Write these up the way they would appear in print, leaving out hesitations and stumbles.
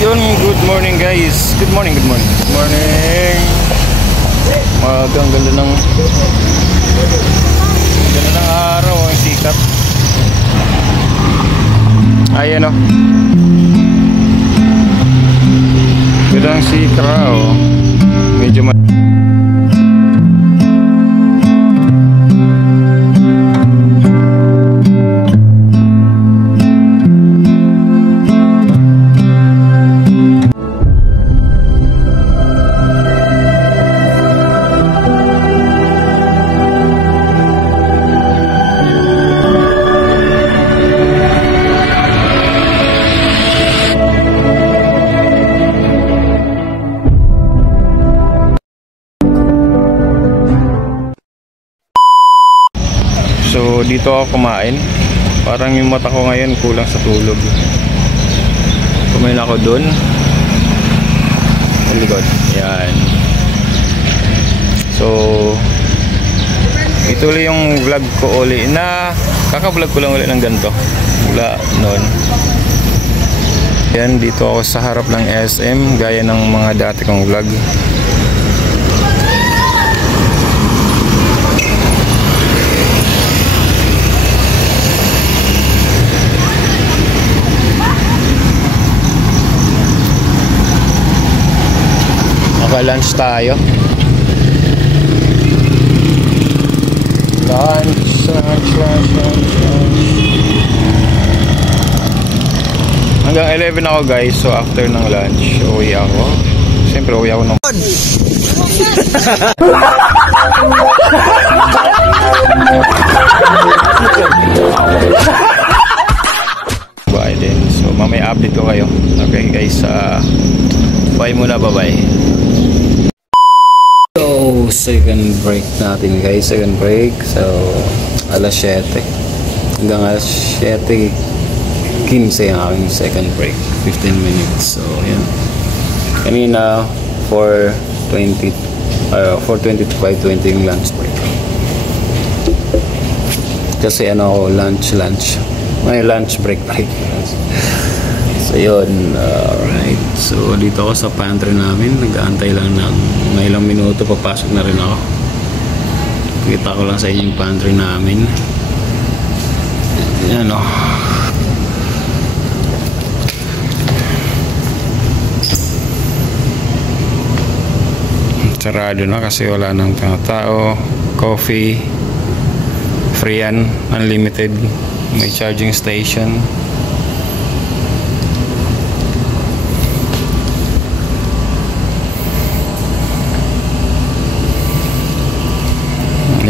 Yun, good morning guys. Good morning. Good morning. Magang ganda ng araw, ang sikat. Ayan o. Ganda ng sikra o. Medyo So dito ako kumain. Parang yung mata ko ngayon kulang sa tulog. Kumain ako dun sa likod. Yan. So ituloy yung vlog ko uli. Na kaka-vlog ko lang ulit ng ganito mula noon. Yan, dito ako sa harap ng SM, gaya ng mga dati kong vlog. Lunch tayo. Lunch. Hanggang 11 ako guys. So after ng lunch, uwi ako. Siyempre uwi ako ng bye din. So mamaya update ko kayo. Okay guys, bye muna, bye. So, second break natin guys, second break. So, alas 7 hanggang alas 7:15 ang aking second break, 15 minutes. So, yan. Kanina 4:20 to 5:20 yung lunch break. Kasi ano ako, lunch. May lunch break. So yun, alright. So dito ako sa pantry namin, nag-aantay lang ng may ilang minuto, papasok na rin ako. Kita ko lang sa inyo yung pantry namin. Yan o. Sarado na kasi wala nang tao. Coffee, free yan, unlimited. May charging station.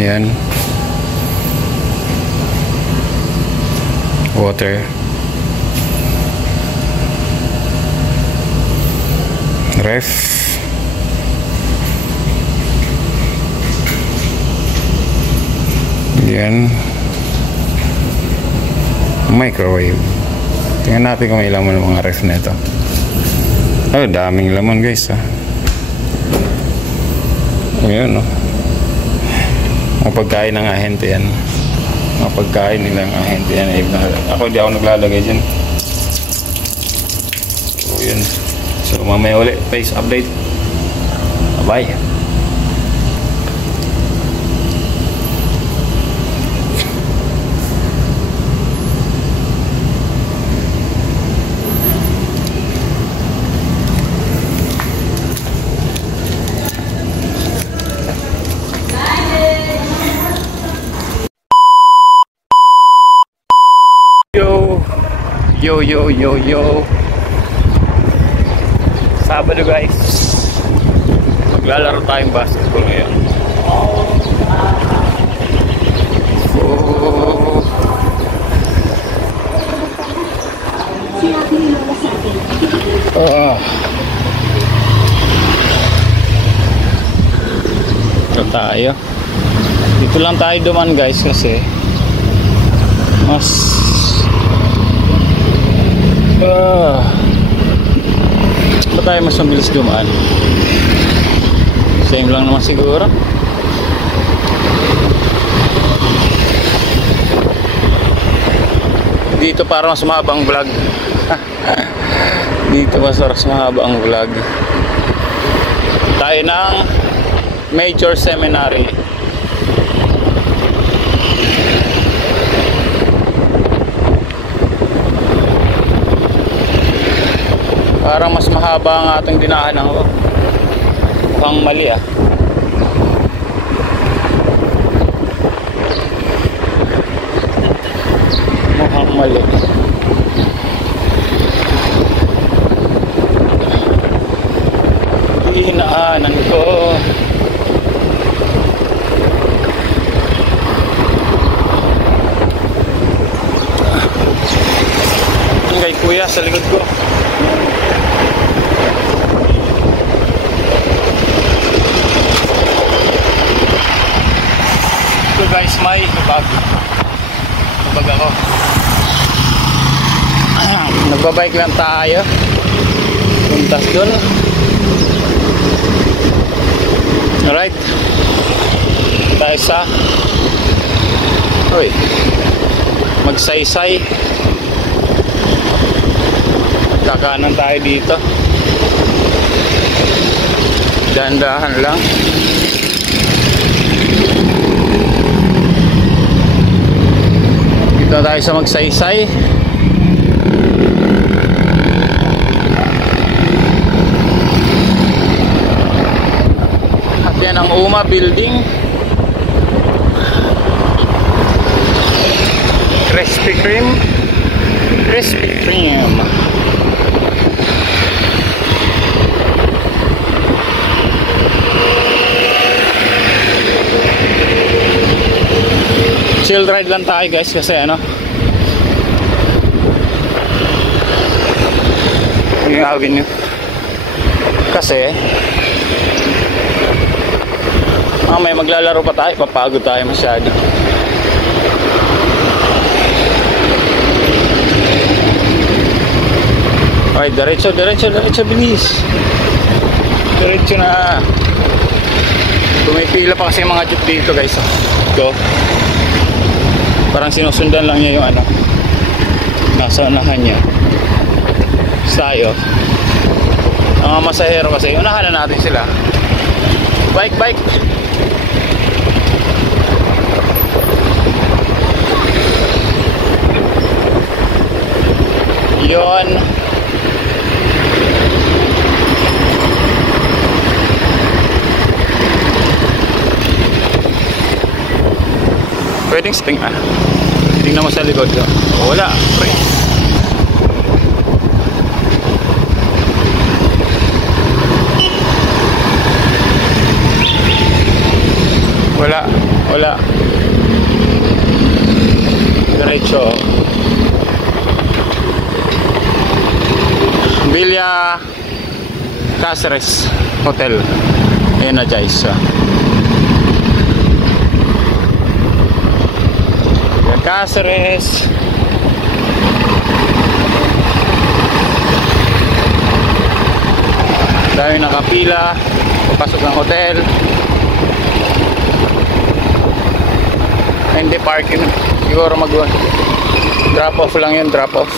Yan. Water. Ref. Yan. Microwave. Tingnan natin kung may laman ng mga ref na ito. Oh, daming laman guys Ayan Mga pagkain ng ahente yan. Mga pagkain nilang ahente yan. Ako hindi ako naglalagay dyan. So yun. So mamaya ulit face update. Bye. Yo. Sabado guys. Maglalaro tayong basketball ngayon. Ito tayo. Dito lang tayo duman guys kasi mas ba tayo mas mabilis dumaan? Same lang naman siguro. Dito para mas mabang vlog. Dito mas mahaba ang vlog. Tayo ng Major Seminary. Parang mas mahaba ang ating dinaanan ko. Mukhang mali ah. Mukhang mali. Dinaanan ko. Kay kuya sa likod ko. So guys, may bag ako. Nagbabike lang tayo. Puntas doon. Alright. Tayo sa magsaysay. Kakanan tayo dito. Dahan-dahan lang. Dito tayo sa magsaysay. At yan ang UMA building. Krispy Kreme. Krispy Kreme. Chill ride lang tayo guys kasi ano, yung avenue kasi may maglalaro pa tayo, papagod tayo masyado. Okay, diretso bilis, diretso na. Pumipila pa kasi mga jeep dito guys. Go. Parang sinusundan lang niya yung ano, nasa unahan niya. Tayo ang mga masahero kasi unahan na natin sila. Bike yon. Pwedeng sting ah. Tingnan mo sa likod ko. Wala. Pre. Wala. Diretso. Villa Cáceres Hotel. Energize. Cáceres. Dahil nakapila papasok ng hotel. Hindi parking, siguro drop off lang yun, drop off.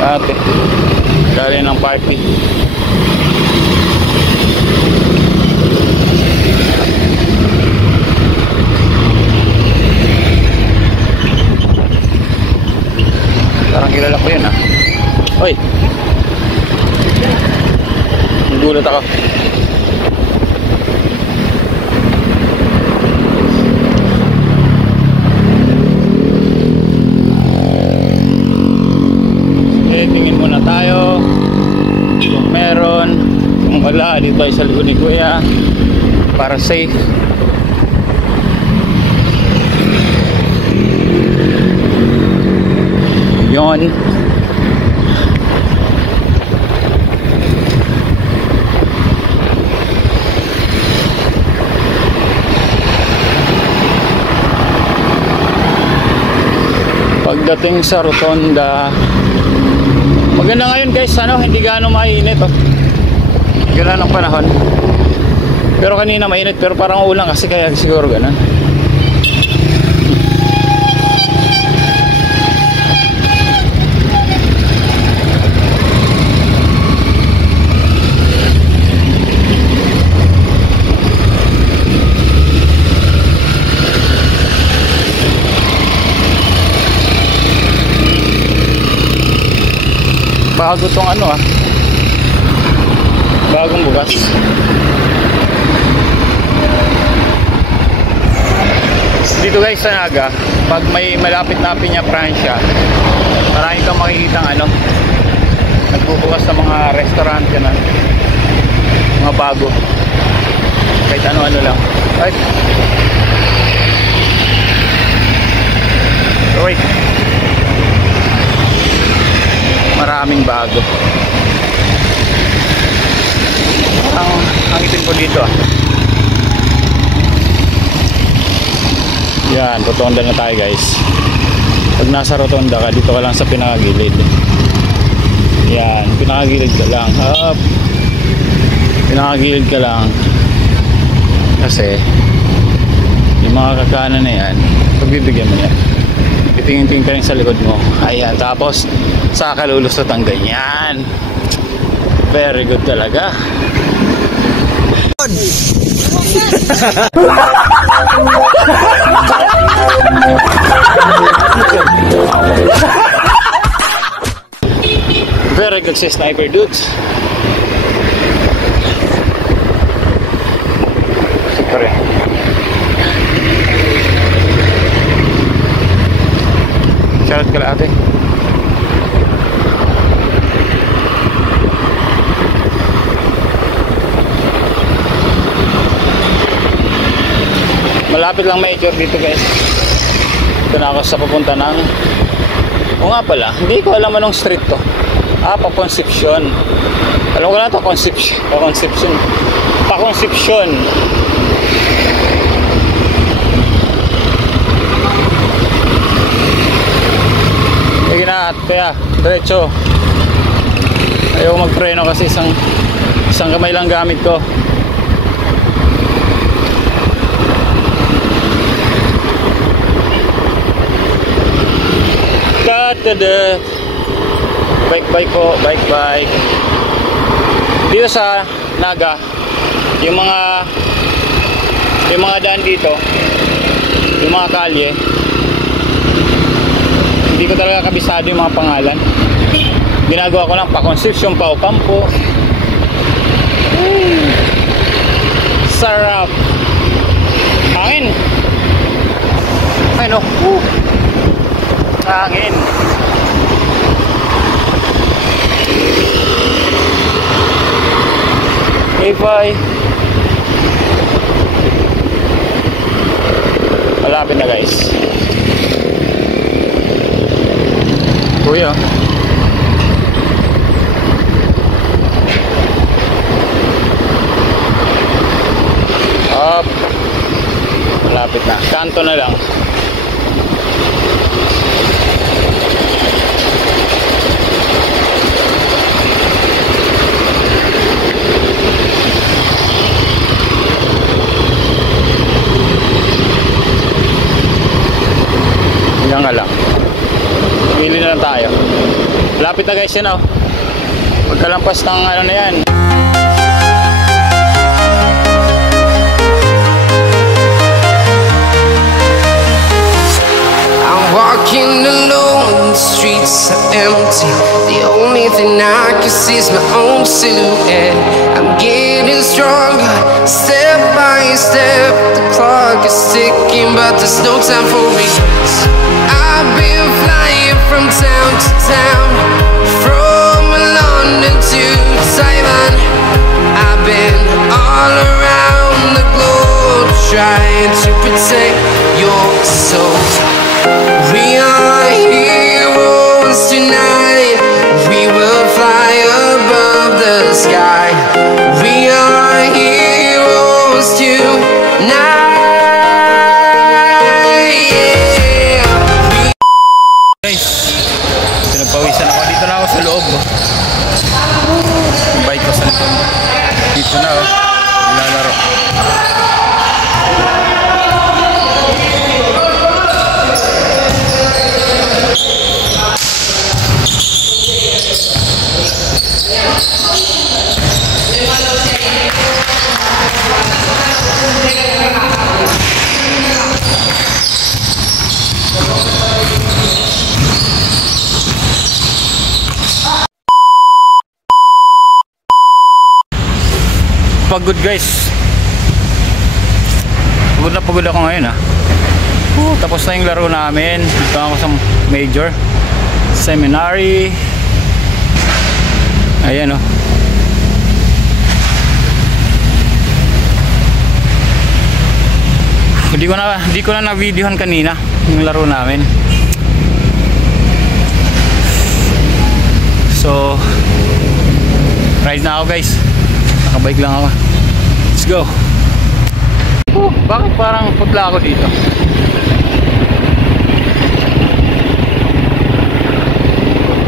Ate dali ng party. Parang kilala ko yun ah. Oy, nagulat ako. Tingin muna tayo kung meron, kung wala dito ay sa likod ni kuya para safe. Yon. Pagdating sa rotonda, maganda ngayon guys, ano, hindi gaano mainit oh. Gala ng panahon. Pero kanina mainit, pero parang ulang kasi kaya siguro ganun. bago tong ano bagong bukas. Dito guys sa Naga, pag may malapit na Piña Francia, marami kang makikita nagbubukas sa mga restaurant na mga bago, kahit ano lang. Right. Wait, maraming bago. Ang ipin ko dito yan, rotonda na tayo guys. Pag nasa rotonda ka, dito ka lang sa pinakagilid. Yan, pinakagilid ka lang. Up. Pinakagilid ka lang. Kasi yung mga kakanan na yan, pagbibigyan mo yan, itingin-tingin ka rin sa likod mo. Ayan, tapos saka lulusot ang ganyan. Very good talaga. Very good si sniper dudes. Super. Shoutout ka lang ate. Malapit lang major dito guys. Ito na ako sa papunta ng nga pala, hindi ko alam anong street to. Pa-Concepcion. Alam ko na to, Pa-Concepcion. Pa-Concepcion. Sige na, kaya diretso. Ayaw magpreno kasi isang kamay lang gamit ko. Bike po, bike. Dito sa Naga, yung mga daan dito, yung mga kalye, hindi ko talaga kabisado yung mga pangalan. Ginagawa ko lang Pa-Concepcion, Pa Ocampo. Sarap. Hangin. Ay no. Hangin. Okay, bye. Malapit na guys. Kuya. Up. Malapit na. Kanto na lang. Yan nga lang. Pili na lang tayo. Lapit na guys yan pagkalampas ng ano na yan. I'm walking alone, the streets are empty. The only thing I can see is my own silhouette. I'm getting stronger, step by step. The clock is ticking, but there's no time for regrets. I've been flying from town to town, from London to Taiwan. I've been all around the globe, trying to protect your soul. We are heroes tonight. We will fly above the sky. We are heroes tonight. Pinagpawisan ako. Dito na ako sa loob. Yung bike ko sa likod. Dito na lalaro. pagod guys. Pagod ako ngayon tapos na yung laro namin. Dito ako sa major seminary. Ayan Hindi ko na na-videohan kanina yung laro namin. So ride na ako guys. Nakabike lang ako. Let's go. Bakit parang putla ako dito?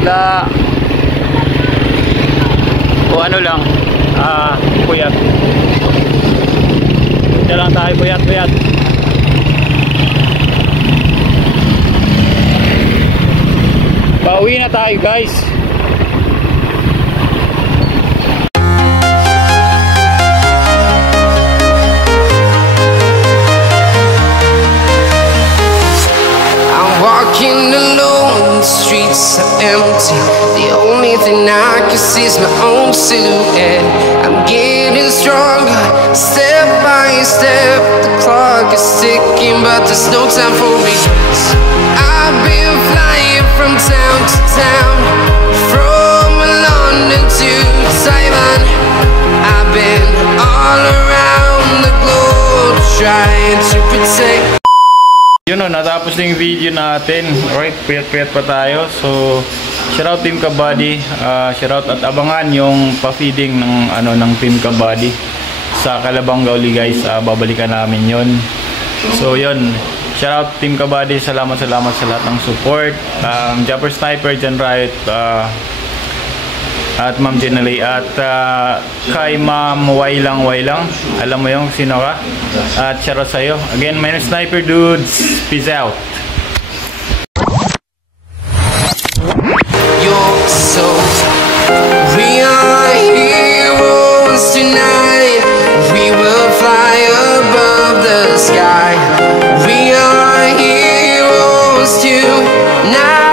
Putla o ano lang, puyat. Dito lang tayo, puyat. Pauwi na tayo guys. Walking alone, the streets are empty. The only thing I can see is my own silhouette. I'm getting stronger, step by step. The clock is ticking, but there's no time for regrets. I've been flying from town to town, from London to Taiwan. I've been all around the globe trying to protect. Yun natapos na yung video natin. Alright, piyat-piyat pa tayo. So, shoutout Team Kabady. Shoutout at abangan yung pa-feeding ng Team Kabady sa Calabang Gauli guys. Babalikan namin yun. So, yun. Shoutout Team Kabady. Salamat sa lahat ng support. Japper Sniper, Jan Riot, at Ma'am Jenally, at kay Ma'am Wailang. Alam mo yung sino ka? At shoutout sa'yo. Again, my name is Sniper Dudes. Peace out. You're so, we are heroes tonight. We will fly above the sky. We are heroes tonight.